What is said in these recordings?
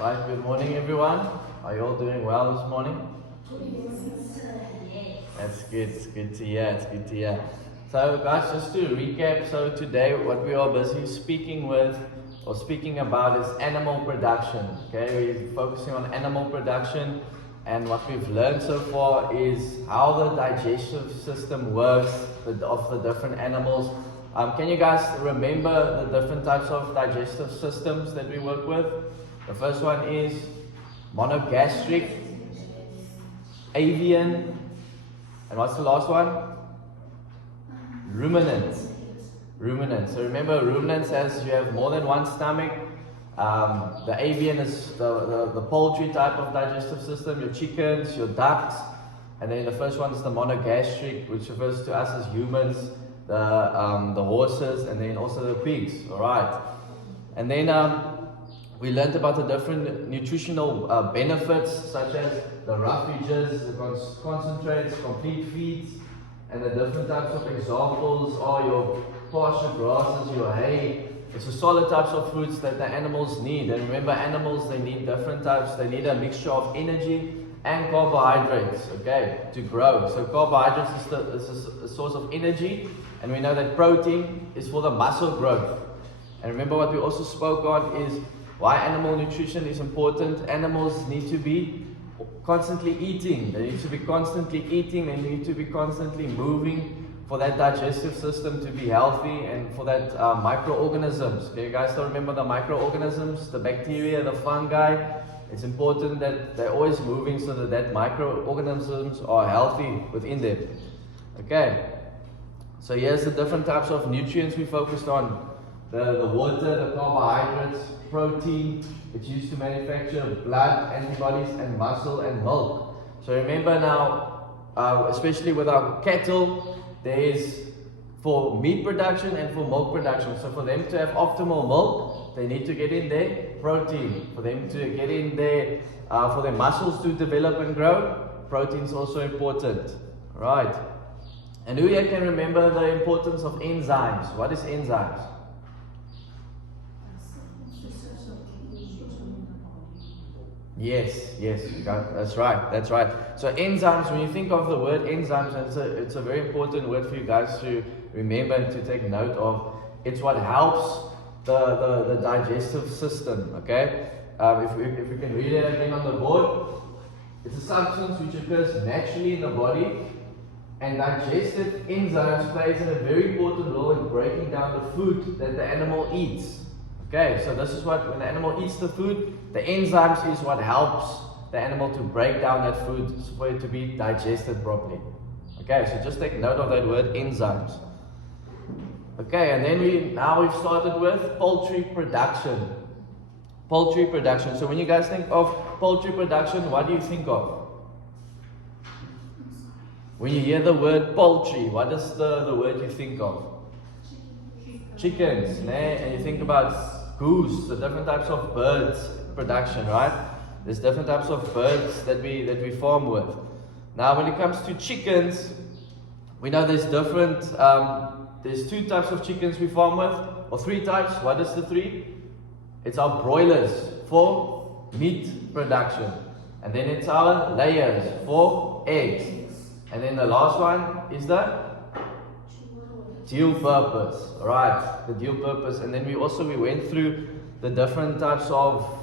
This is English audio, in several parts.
Right, good morning everyone. Are you all doing well this morning? That's good, it's good to hear, it's good to hear. So guys, just to recap, so today what we are busy speaking about is animal production. Okay, we're focusing on animal production, and what we've learned so far is how the digestive system works of the different animals. Can you guys remember the different types of digestive systems that we work with? The first one is monogastric, avian, and what's the last one? Ruminant. Ruminant. So remember, ruminants you have more than one stomach. The avian is the poultry type of digestive system, your chickens, your ducks. And then the first one is the monogastric, which refers to us as humans, the horses, and then also the pigs. Alright. And then we learned about the different nutritional benefits, such as the roughages, the concentrates, complete feeds, and the different types of examples are your pasture grasses, your hay. It's the solid types of foods that the animals need. And remember, animals, they need different types. They need a mixture of energy and carbohydrates, okay, to grow. So carbohydrates is a source of energy, and we know that protein is for the muscle growth. And remember, what we also spoke on is why animal nutrition is important. Animals need to be constantly eating. They need to be constantly eating. They need to be constantly moving for that digestive system to be healthy and for that microorganisms. Okay, you guys still remember the microorganisms, the bacteria, the fungi? It's important that they're always moving so that microorganisms are healthy within them. Okay, so here's the different types of nutrients we focused on. The water, the carbohydrates, protein, it's used to manufacture blood, antibodies, and muscle and milk. So remember now, especially with our cattle, there is for meat production and for milk production. So for them to have optimal milk, they need to get in their protein. For them to get in there, for their muscles to develop and grow, protein is also important. Right. And who here can remember the importance of enzymes? What is enzymes? Yes, that's right. So enzymes, when you think of the word enzymes, it's a very important word for you guys to remember and to take note of. It's what helps the digestive system, okay? If we can read it again on the board, it's a substance which occurs naturally in the body, and digestive enzymes plays a very important role in breaking down the food that the animal eats. Okay, so this is what, when the animal eats the food, the enzymes is what helps the animal to break down that food for it to be digested properly. Okay, so just take note of that word, enzymes. Okay, and then we've started with poultry production. Poultry production. So when you guys think of poultry production, what do you think of? When you hear the word poultry, what is the word you think of? Chickens, and you think about goose, the different types of birds production, right? There's different types of birds that we farm with. Now, when it comes to chickens, we know there's there's two types of chickens we farm with, or three types. What is the three? It's our broilers for meat production, and then it's our layers for eggs, and then the last one is the dual purpose, right? The dual purpose, and then we went through the different types of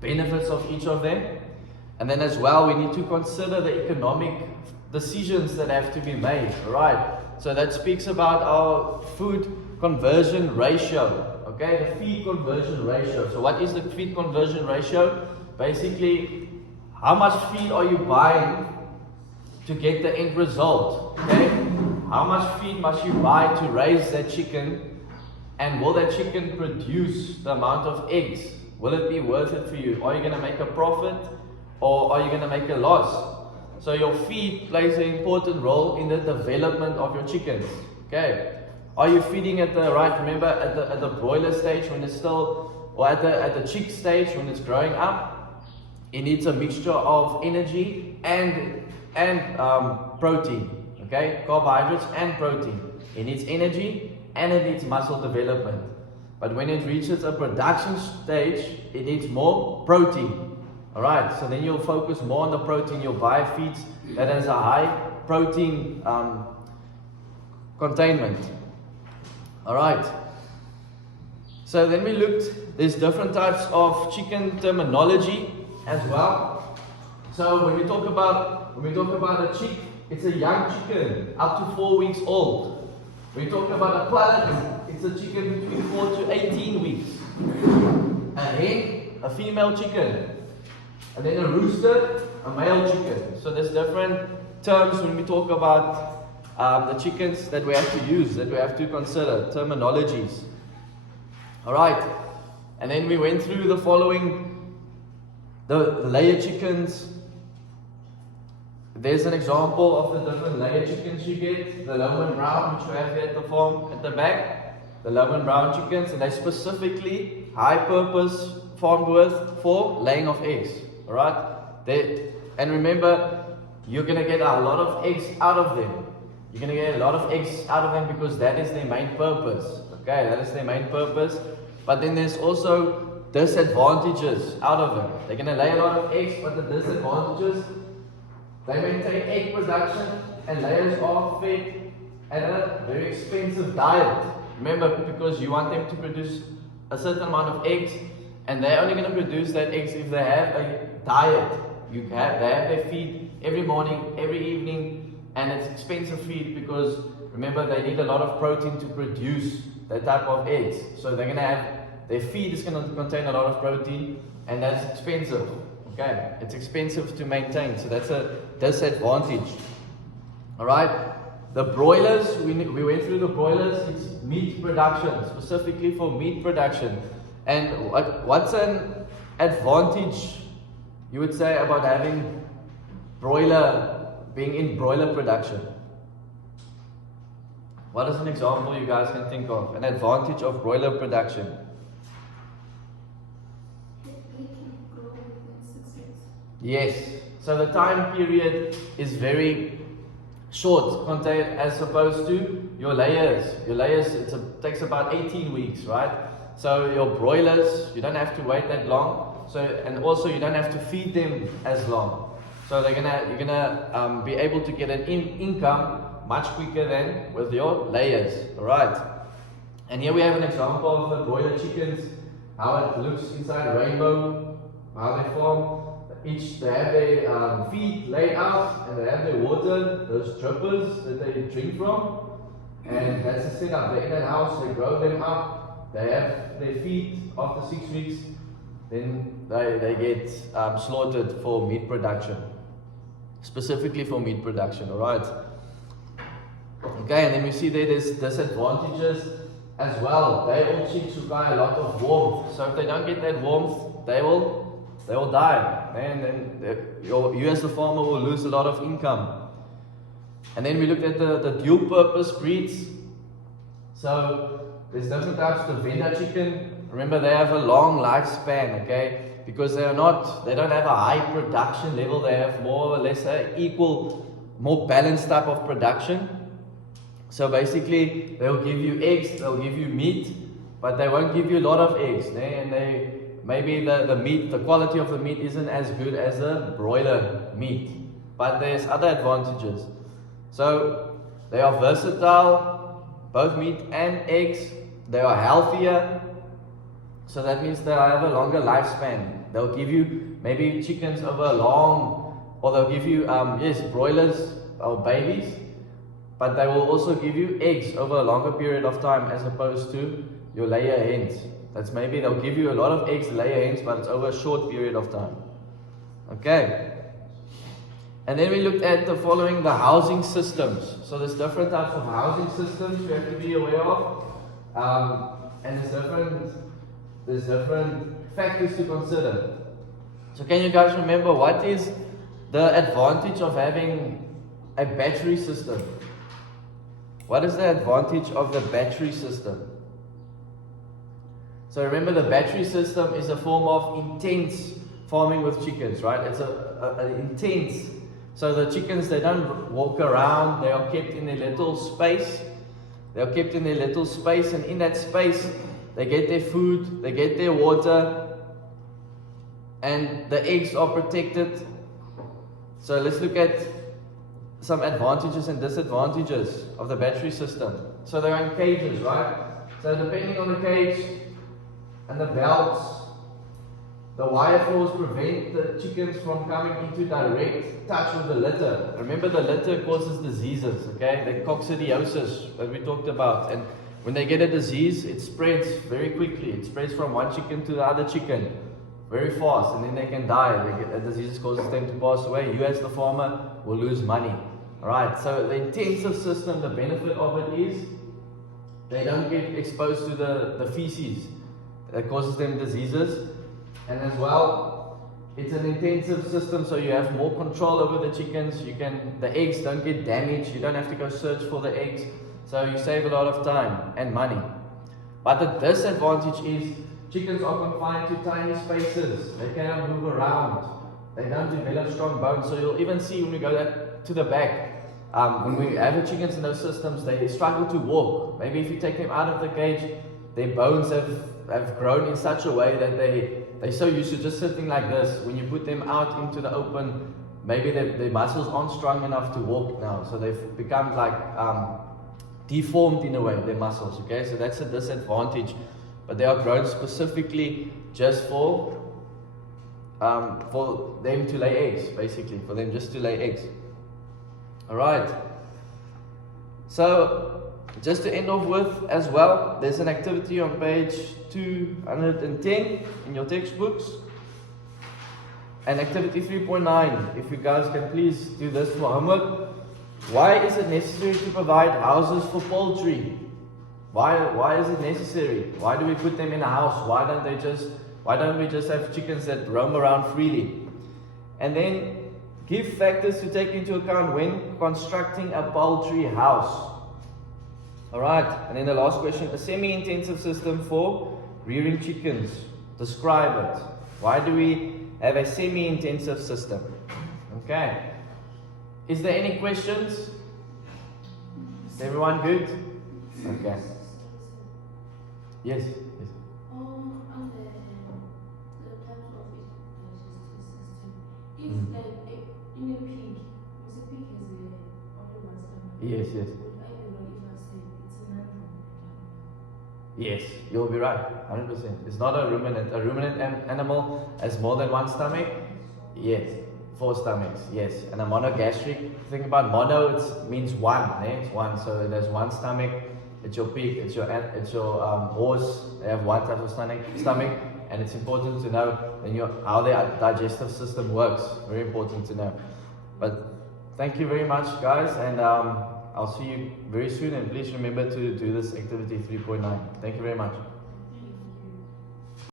benefits of each of them, and then as well we need to consider the economic decisions that have to be made, right? So that speaks about our food conversion ratio, okay? The feed conversion ratio. So what is the feed conversion ratio? Basically, how much feed are you buying to get the end result, okay? How much feed must you buy to raise that chicken? And will that chicken produce the amount of eggs? Will it be worth it for you? Are you going to make a profit or are you going to make a loss? So your feed plays an important role in the development of your chickens. Okay. Are you feeding at the right? Remember at the broiler stage when it's still, or at the chick stage when it's growing up, it needs a mixture of energy and protein. Okay, carbohydrates and protein. It needs energy and it needs muscle development. But when it reaches a production stage, it needs more protein. Alright, so then you'll focus more on the protein. You'll buy feeds that has a high protein containment. Alright, so then we looked, there's different types of chicken terminology as well. So when we talk about a chick, it's a young chicken up to 4 weeks old. When we talk about a pullet, it's a chicken between 4 to 18 weeks. A hen, a female chicken. And then a rooster, a male chicken. So there's different terms when we talk about the chickens that we have to use, that we have to consider, terminologies. Alright, and then we went through the following, the layer chickens. There's an example of the different layer chickens you get. The Lohman Brown, which we have here at the farm at the back. The Lohman Brown chickens, and they're specifically high-purpose farmed with for laying of eggs. Alright, and remember, you're going to get a lot of eggs out of them. You're going to get a lot of eggs out of them because that is their main purpose. Okay, that is their main purpose. But then there's also disadvantages out of them. They're going to lay a lot of eggs, but the disadvantages, they maintain egg production and layers are fed at a very expensive diet. Remember, because you want them to produce a certain amount of eggs, and they're only going to produce that eggs if they have a diet. They have their feed every morning, every evening, and it's expensive feed because remember they need a lot of protein to produce that type of eggs. So they're going to have, their feed is going to contain a lot of protein, and that's expensive. Okay, it's expensive to maintain, so that's a disadvantage. Alright, the broilers, we went through the broilers. It's meat production, specifically for meat production. And what's an advantage you would say about having being in broiler production? What is an example you guys can think of? An advantage of broiler production? Yes, so the time period is very short as opposed to your layers. Your layers, takes about 18 weeks, right? So your broilers, you don't have to wait that long. So, and also you don't have to feed them as long. So you're gonna be able to get an income much quicker than with your layers. Alright. And here we have an example of the broiler chickens, how it looks inside Rainbow, how they form. They have their feet laid out, and they have their water, those drippers that they drink from. And that's the setup. They're in that house, they grow them up, they have their feet after 6 weeks, then they get slaughtered for meat production. Specifically for meat production, alright? Okay, and then we see there's disadvantages as well. Day-old chicks require a lot of warmth. So if they don't get that warmth, they will die. And then you as the farmer will lose a lot of income. And then we looked at the dual purpose breeds. So there's different types. The Venda chicken, remember they have a long lifespan, okay? Because they don't have a high production level. They have more or less an equal, more balanced type of production. So basically, they'll give you eggs, they'll give you meat, but they won't give you a lot of eggs. And maybe the meat, the quality of the meat isn't as good as the broiler meat. But there's other advantages. So they are versatile, both meat and eggs. They are healthier. So that means they'll have a longer lifespan. They'll give you maybe chickens over a long, or they'll give you, broilers or babies. But they will also give you eggs over a longer period of time as opposed to your layer hens. That's maybe they'll give you a lot of eggs, layer hens, but it's over a short period of time. Okay. And then we looked at the following, the housing systems. So there's different types of housing systems you have to be aware of. And there's different factors to consider. So can you guys remember what is the advantage of having a battery system? What is the advantage of the battery system? So remember, the battery system is a form of intense farming with chickens, right? It's an intense. So the chickens, they don't walk around, they are kept in a little space. They are kept in a little space, and in that space, they get their food, they get their water, and the eggs are protected. So let's look at some advantages and disadvantages of the battery system. So they're in cages, right? So depending on the cage and the belts, the wire floors prevent the chickens from coming into direct touch with the litter. Remember, the litter causes diseases, okay? The coccidiosis that we talked about. And when they get a disease, it spreads very quickly. It spreads from one chicken to the other chicken very fast, and then they can die. The disease causes them to pass away. You as the farmer will lose money. Alright, so the intensive system, the benefit of it is they don't get exposed to the feces that causes them diseases. And as well, it's an intensive system, so you have more control over the chickens. The eggs don't get damaged. You don't have to go search for the eggs. So you save a lot of time and money. But the disadvantage is chickens are confined to tiny spaces. They cannot move around. They don't develop strong bones. So you'll even see when we go to the back, when we have the chickens in those systems, they struggle to walk. Maybe if you take them out of the cage, their bones have grown in such a way that they're so used to just sitting like this. When you put them out into the open, maybe their muscles aren't strong enough to walk now. So they've become like deformed in a way, their muscles. Okay, so that's a disadvantage. But they are grown specifically just for them to lay eggs, basically, for them just to lay eggs. Alright, so just to end off with as well, there's an activity on page 210 in your textbooks, and activity 3.9, if you guys can please do this for homework. Why is it necessary to provide houses for poultry? Why is it necessary? Why do we put them in a house? Why don't we just have chickens that roam around freely? And then give factors to take into account when constructing a poultry house. Alright, and then the last question, a semi-intensive system for rearing chickens. Describe it. Why do we have a semi-intensive system? Okay. Is there any questions? Is everyone good? Okay. Yes. On the types of system, if like in a pig, was a pig has a only one stomach. Yes. Would I be wrong if I say it's a non-ruminant animal? Yes, you'll be right. 100%. It's not a ruminant. A ruminant animal has more than one stomach. Yes. 4 stomachs. Yes. And a monogastric. Think about mono. It means one. Eh? It's one. So there's one stomach. It's your pig, it's your horse. They have one type of stomach, and it's important to know how their digestive system works. Very important to know. But thank you very much, guys, and I'll see you very soon. And please remember to do this activity 3.9. Thank you very much.